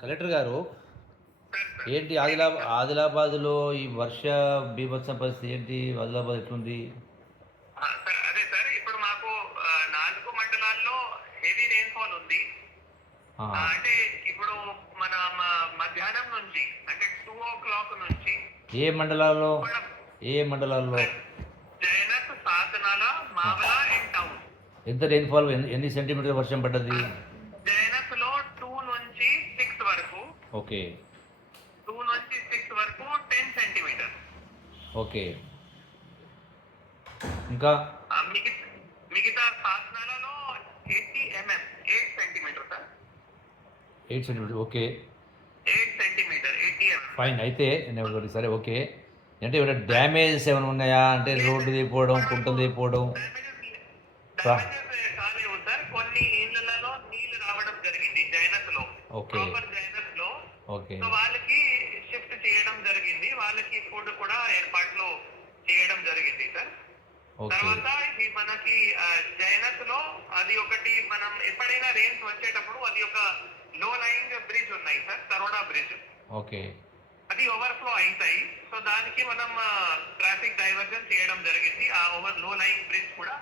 Collector గారు ఏంటి ఆదిలాబాద్ ఆదిలాబాద్లో ఈ వర్ష బీభత్సం పరిస్థితి ఏంటి? ఆదిలాబాద్ ఎట్లుంది? అదే సార్ ఇప్పుడు మాకు నాలుగు మండలాల్లో హెవీ రెయిన్ఫాల్ ఉంది. అంటే ఇప్పుడు మన మధ్యాహ్నం నుంచి అంటే టూ ఓ క్లాక్ నుంచి ఏ మండలాల్లో? ఏ మండలాల్లో? జైనత్ సాతనాల మావల అండ్ టౌన్ ఎంత రెయిన్ఫాల్ ఎన్ని ఎన్ని సెంటీమీటర్ వర్షం పడ్డది? జైనత్లో టూ నుంచి సిక్స్ వరకు ఓకే. టూ నుంచి సిక్స్ వరకు టెన్ సెంటీమీటర్ ఓకే. ఇంకా? మిగతా సాతనాలలో eighty mm eight centimetre sir eight centimetre okay. Eight centimetre eighty mm fine అయితే నేను సరే ఓకే. అంటే ఏమైనా డ్యామేజెస్ ఏమైనా ఉన్నాయా? అంటే రోడ్డు దిగిపోవడం కుంటలు సార్ కొన్ని రావడం జరిగింది ఓకే ప్రాపర్ జైనత్లో ఓకే సో వాళ్ళకి షిఫ్ట్ చేయడం జరిగింది. వాళ్ళకి ఫుడ్ కూడా ఏర్పాట్లు చేయడం జరిగింది సార్. తర్వాత ఈ మనకి జైనత్లో అది ఒకటి మనం ఎప్పుడైనా రేంజ్ వచ్చేటప్పుడు అది ఒక లో లైంగ్ బ్రిడ్జ్ ఉన్నాయి సార్ తరోడా బ్రిడ్జ్ ఓకే. అది ఓవర్ఫ్లో అవుతాయి సో దానికి మనం ట్రాఫిక్ డైవర్జన్ చేయడం జరిగింది. ఆ ఓవర్లో లైన్ బ్రిడ్జ్ కూడా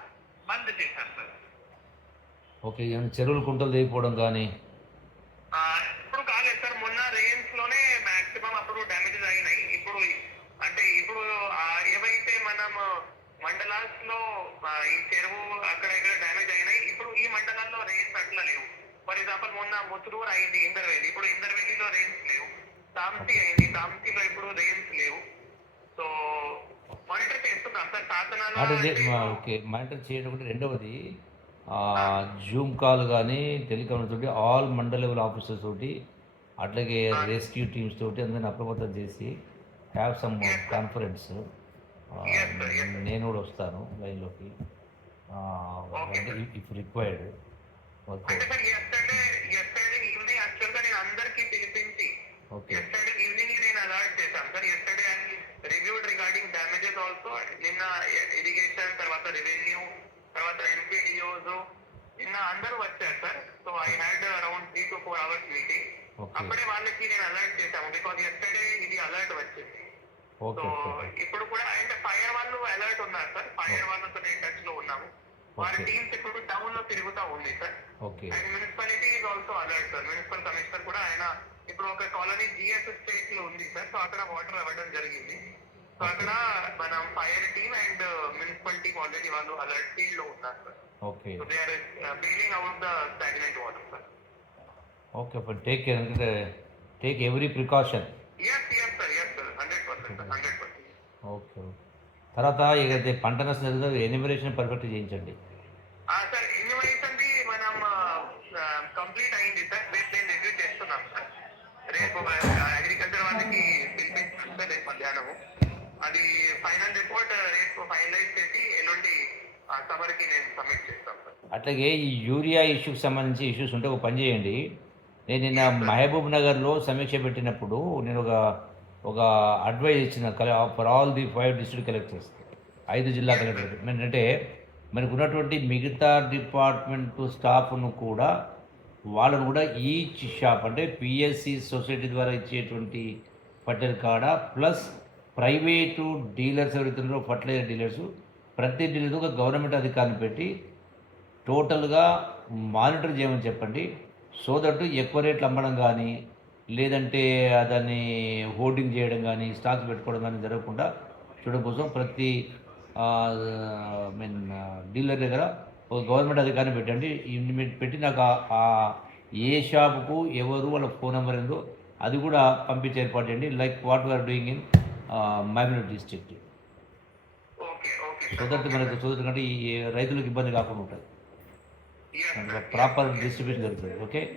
బంద్ చేశారు సార్. ఓకే చెరువులు కుంటలు దిగిపోవడం కానీ ఆ, ఇప్పుడు కాలేదు సార్ మొన్న రేంజ్లోనే మాక్సిమం అప్పుడు డ్యామేజెస్ అయినాయి ఇప్పుడు అంటే ఇప్పుడు ఆ, ఏవైతే మనం మండలాస్లో ఈ చెరువు అక్కడ ఇక్కడ డ్యామేజ్ అయినాయి. ఇప్పుడు ఈ మండలాల్లో రేంజ్ అట్లా లేవు. ఫర్ ఎగ్జాంపుల్ మొన్న ముత్తులూరు అయింది ఇందర్వేలి. ఇప్పుడు ఇందర్వేలిలో రేంజ్ లేవు. తామ్సి అయింది. తామ్సిలో ఇప్పుడు రేంజ్ లేవు. సో మానిటర్ చేస్తున్నాం సార్. సాధనాలు ఓకే మానిటర్ చేయడం ఒకటి రెండవది జూమ్ కాల్ కానీ టెలికాన్ తోటి ఆల్ మండల్ లెవెల్ ఆఫీసర్స్ తోటి అట్లాగే రెస్క్యూ టీమ్స్ తోటి అందరిని అప్రమత్తం చేసి హ్యావ్ సమ్ కాన్ఫరెన్స్ నేను కూడా వస్తాను లైన్లోకి ఇఫ్ రిక్వైర్డ్ ఓకే ఓకే నిన్న ఇరిగేషన్ తర్వాత రెవెన్యూ తర్వాత ఎంపీడీఓస్ నిన్న అందరూ వచ్చారు sir so I had around three to four hours meeting అప్పుడే వాళ్ళకి నేను అలర్ట్ చేశాను. బికాజ్ ఎస్టర్డే ఇది అలర్ట్ వచ్చింది. ఇప్పుడు కూడా అండ్ ఫైర్ వాళ్ళు అలర్ట్ ఉన్నారు సార్. ఫైర్ వాళ్ళతో నేను టచ్లో ఉన్నాము వారి. టీమ్స్ ఇప్పుడు టౌన్లో తిరుగుతా ఉంది sir. Okay. And municipality is also alert sir municipal commissioner కూడా ఆయన ఇప్పుడు ఒక కాలనీ జిఎస్ స్టేట్లో ఉంది సార్. సో అక్కడ వాటర్ అవ్వడం జరిగింది. సో అక్కడ మనం fire team and municipal team already వాళ్ళు అలర్ట్ ఫీల్డ్లో ఉన్నారు sir okay. So they are bailing out the stagnant water sir okay for take take every precaution yes yes sir yes sir hundred percent sir hundred percent okay తర్వాత ఏదైతే పంట నష్టం జరిగిందో enumeration perfect చేయించండి. Sir మనం complete అయింది sir. రేపు నేను రివ్యూ చేస్తున్నాం సార్. రేపు అగ్రికల్చర్ వాళ్ళకి పిలిపించాను సార్ రేపు మధ్యాహ్నము. అది ఫైనల్ రిపోర్ట్ రేపు ఫైనలైజ్ చేసి ఎల్లుండి సబర్కి నేను సబ్మిట్ చేస్తాను సార్. అట్లాగే ఈ యూరియా ఇష్యూకి సంబంధించి ఇష్యూస్ ఉంటే ఒక పని చేయండి. నేను నిన్న మహబూబ్ నగర్లో సమీక్ష పెట్టినప్పుడు నేను ఒక ఒక అడ్వైజ్ ఇచ్చిన కలె for all the five district collectors ఐదు జిల్లా కలెక్టర్ ఏంటంటే మనకు ఉన్నటువంటి మిగతా డిపార్ట్మెంట్ స్టాఫ్ను కూడా వాళ్ళను కూడా ఈచ్ షాప్ అంటే పిఎస్సి సొసైటీ ద్వారా ఇచ్చేటువంటి ఫర్టిలైజర్ కాడ ప్లస్ ప్రైవేటు డీలర్స్ ఎవరైతున్నారో ఫర్టిలైజర్ డీలర్స్ ప్రతి డీలర్ ఒక గవర్నమెంట్ అధికారిని పెట్టి టోటల్గా మానిటర్ చేయమని చెప్పండి. సో దట్ ఎక్కువ రేట్లు అమ్మడం కానీ లేదంటే దాన్ని హోర్డింగ్ చేయడం కానీ స్టాక్స్ పెట్టుకోవడం కానీ జరగకుండా చూడడం కోసం ప్రతి మీన్ డీలర్ దగ్గర ఒక గవర్నమెంట్ అధికారిని పెట్టండి. పెట్టి- నాకు ఏ షాపుకు ఎవరు వాళ్ళ ఫోన్ నెంబర్ ఏందో అది కూడా పంపించి ఏర్పాటు చేయండి. Like what we are doing in మైమినట్ district. Okay okay. So that మనకు సో దట్ కంటే ఈ రైతులకు ఇబ్బంది కాకుండా ఉంటుంది. ప్రాపర్ డిస్ట్రిబ్యూషన్ జరుగుతుంది. Okay?